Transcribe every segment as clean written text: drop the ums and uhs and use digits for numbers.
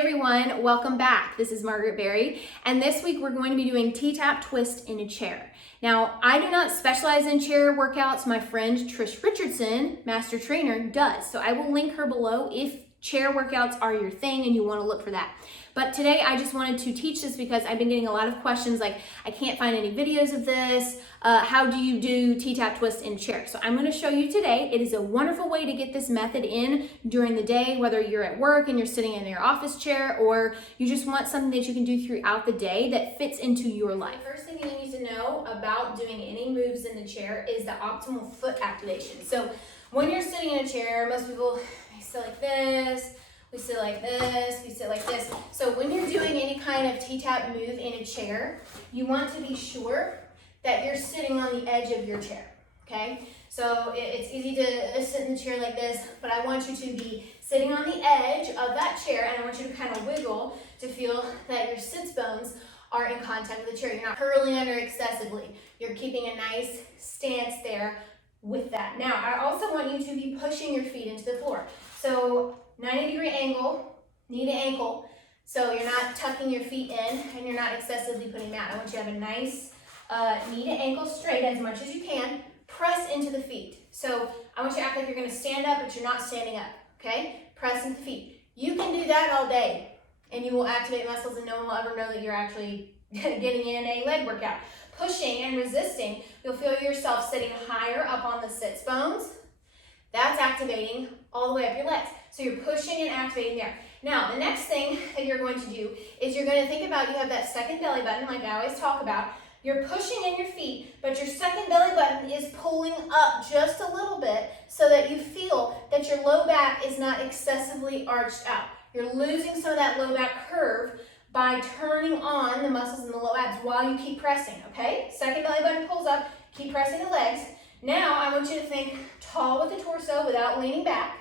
Everyone, welcome back. This is Margaret Berry, and this week we're going to be doing T-Tapp Twist in a chair. Now, I do not specialize in chair workouts. My friend Trisch Richardson, Master Trainer, does. So I will link her below if chair workouts are your thing and you want to look for that. But today I just wanted to teach this because I've been getting a lot of questions like, I can't find any videos of this. How do you do T-Tapp Twist in chair? So I'm going to show you today. It is a wonderful way to get this method in during the day, whether you're at work and you're sitting in your office chair or you just want something that you can do throughout the day that fits into your life. The first thing you need to know about doing any moves in the chair is the optimal foot activation. So when you're sitting in a chair, most people sit like this, we sit like this, we sit like this. So when you're doing any kind of T-Tap move in a chair, you want to be sure that you're sitting on the edge of your chair, okay? So it's easy to sit in the chair like this, but I want you to be sitting on the edge of that chair, and I want you to kind of wiggle to feel that your sits bones are in contact with the chair. You're not curling under excessively. You're keeping a nice stance there with that. Now, I also want you to be pushing your feet into the floor. So 90-degree angle, knee to ankle, so you're not tucking your feet in and you're not excessively putting them out. I want you to have a nice knee to ankle straight as much as you can. Press into the feet. So I want you to act like you're going to stand up, but you're not standing up, okay? Press into the feet. You can do that all day, and you will activate muscles, and no one will ever know that you're actually getting in a leg workout. Pushing and resisting, you'll feel yourself sitting higher up on the sits bones. That's activating all the way up your legs. So you're pushing and activating there. Now, the next thing that you're going to do is you're going to think about, you have that second belly button like I always talk about. You're pushing in your feet, but your second belly button is pulling up just a little bit so that you feel that your low back is not excessively arched out. You're losing some of that low back curve by turning on the muscles in the low abs while you keep pressing, okay? Second belly button pulls up, keep pressing the legs. Now I want you to think tall with the torso without leaning back.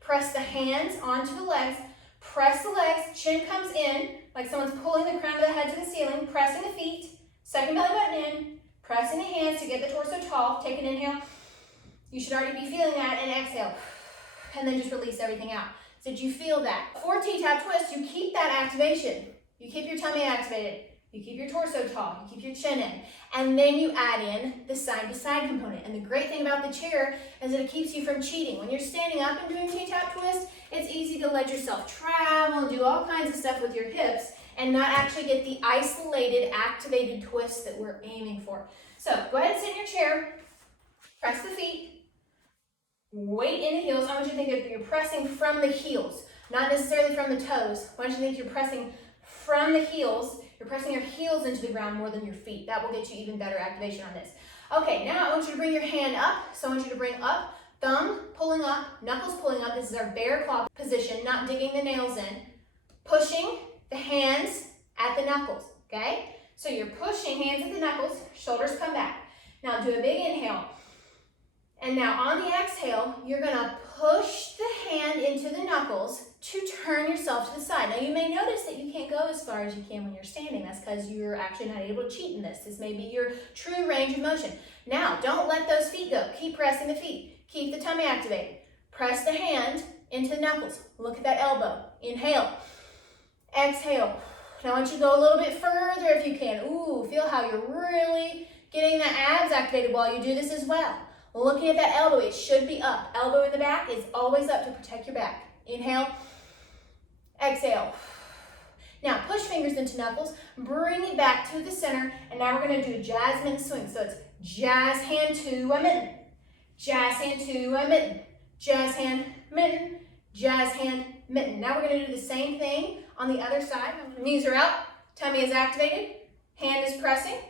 Press the hands onto the legs, press the legs, chin comes in, like someone's pulling the crown of the head to the ceiling, pressing the feet, second belly button in, pressing the hands to get the torso tall. Take an inhale. You should already be feeling that, and exhale. And then just release everything out. So did you feel that? For T-Tap Twist, you keep that activation. You keep your tummy activated. You keep your torso tall, you keep your chin in, and then you add in the side-to-side component. And the great thing about the chair is that it keeps you from cheating. When you're standing up and doing T-Tap Twist, it's easy to let yourself travel and do all kinds of stuff with your hips and not actually get the isolated, activated twist that we're aiming for. So go ahead and sit in your chair, press the feet, weight in the heels. I want you to think that you're pressing from the heels, not necessarily from the toes. I want you to think you're pressing from the heels. You're pressing your heels into the ground more than your feet. That will get you even better activation on this. Okay, now I want you to bring your hand up. So I want you to bring up, thumb pulling up, knuckles pulling up. This is our bear claw position, not digging the nails in. Pushing the hands at the knuckles, okay? So you're pushing hands at the knuckles, shoulders come back. Now do a big inhale. And now on the exhale, you're gonna push the hand into the knuckles to turn yourself to the side. Now you may notice that you can't go as far as you can when you're standing. That's because you're actually not able to cheat in this. This may be your true range of motion. Now, don't let those feet go. Keep pressing the feet. Keep the tummy activated. Press the hand into the knuckles. Look at that elbow. Inhale. Exhale. Now I want you to go a little bit further if you can. Ooh, feel how you're really getting the abs activated while you do this as well. Looking at that elbow, it should be up. Elbow in the back is always up to protect your back. Inhale, exhale. Now push fingers into knuckles, bring it back to the center, and now we're gonna do a jasmine swing. So it's jazz hand to a mitten, jazz hand to a mitten, jazz hand, mitten, jazz hand, mitten. Now we're gonna do the same thing on the other side. Knees are up, tummy is activated, hand is pressing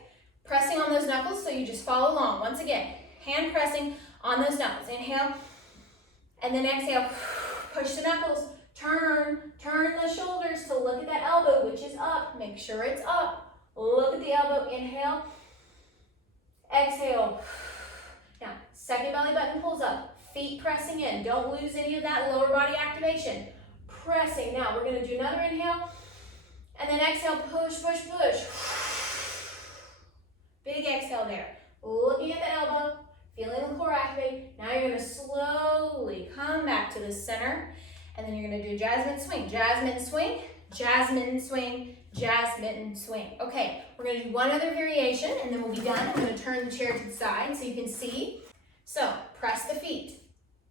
on those knuckles, so you just follow along. Once again, hand pressing on those knuckles. Inhale, and then exhale. Push the knuckles. Turn the shoulders to look at that elbow, which is up. Make sure it's up. Look at the elbow. Inhale, exhale. Now, second belly button pulls up. Feet pressing in. Don't lose any of that lower body activation. Pressing. Now, we're going to do another inhale, and then exhale. Push, push, push. Big exhale there. Looking at the elbow. Feeling the core activate. Now you're going to slowly come back to the center, and then you're going to do jasmine swing. Jasmine swing, Jazz mitten swing, jazz mitten swing. Okay, we're gonna do one other variation and then we'll be done. I'm gonna turn the chair to the side so you can see. So press the feet,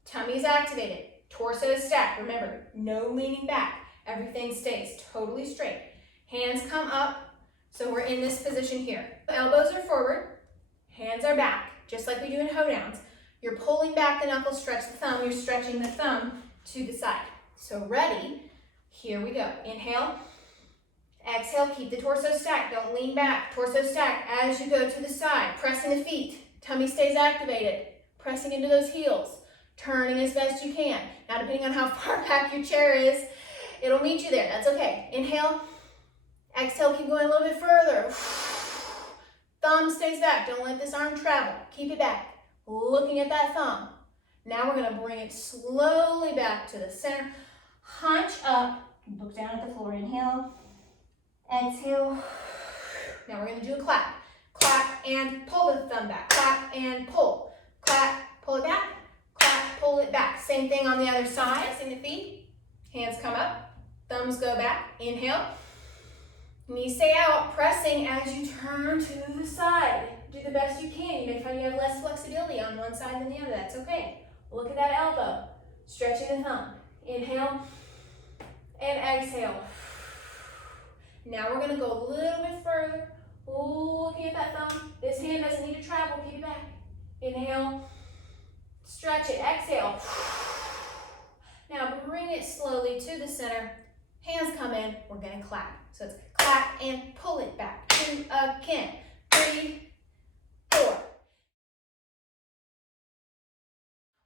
tummy is activated, torso is stacked. Remember, no leaning back. Everything stays totally straight. Hands come up, so we're in this position here. Elbows are forward, hands are back, just like we do in hoedowns. You're pulling back the knuckles, stretch the thumb, you're stretching the thumb to the side. So ready, here we go. Inhale, exhale, keep the torso stacked, don't lean back. Torso stacked as you go to the side, pressing the feet, tummy stays activated, pressing into those heels, turning as best you can. Now depending on how far back your chair is, it'll meet you there, that's okay. Inhale, exhale, keep going a little bit further. Thumb stays back, don't let this arm travel, keep it back. Looking at that thumb. Now we're gonna bring it slowly back to the center. Hunch up, look down at the floor. Inhale, exhale. Now we're gonna do a clap. Clap and pull the thumb back. Clap and pull. Clap, pull it back. Clap, pull it back. Same thing on the other side. Pressing the feet, hands come up, thumbs go back. Inhale, knees stay out, pressing as you turn to the side. Do the best you can. You may find you have less flexibility on one side than the other. That's okay. Look at that elbow. Stretching the thumb. Inhale and exhale. Now we're going to go a little bit further. Looking at that thumb. This hand doesn't need to travel. Keep it back. Inhale. Stretch it. Exhale. Now bring it slowly to the center. Hands come in. We're going to clap. So it's clap and pull it back. 2 again. 3, 4.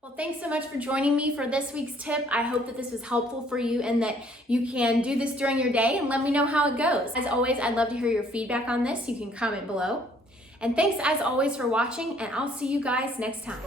Well, thanks so much for joining me for this week's tip. I hope that this was helpful for you and that you can do this during your day and let me know how it goes. As always, I'd love to hear your feedback on this. You can comment below. And thanks as always for watching, and I'll see you guys next time.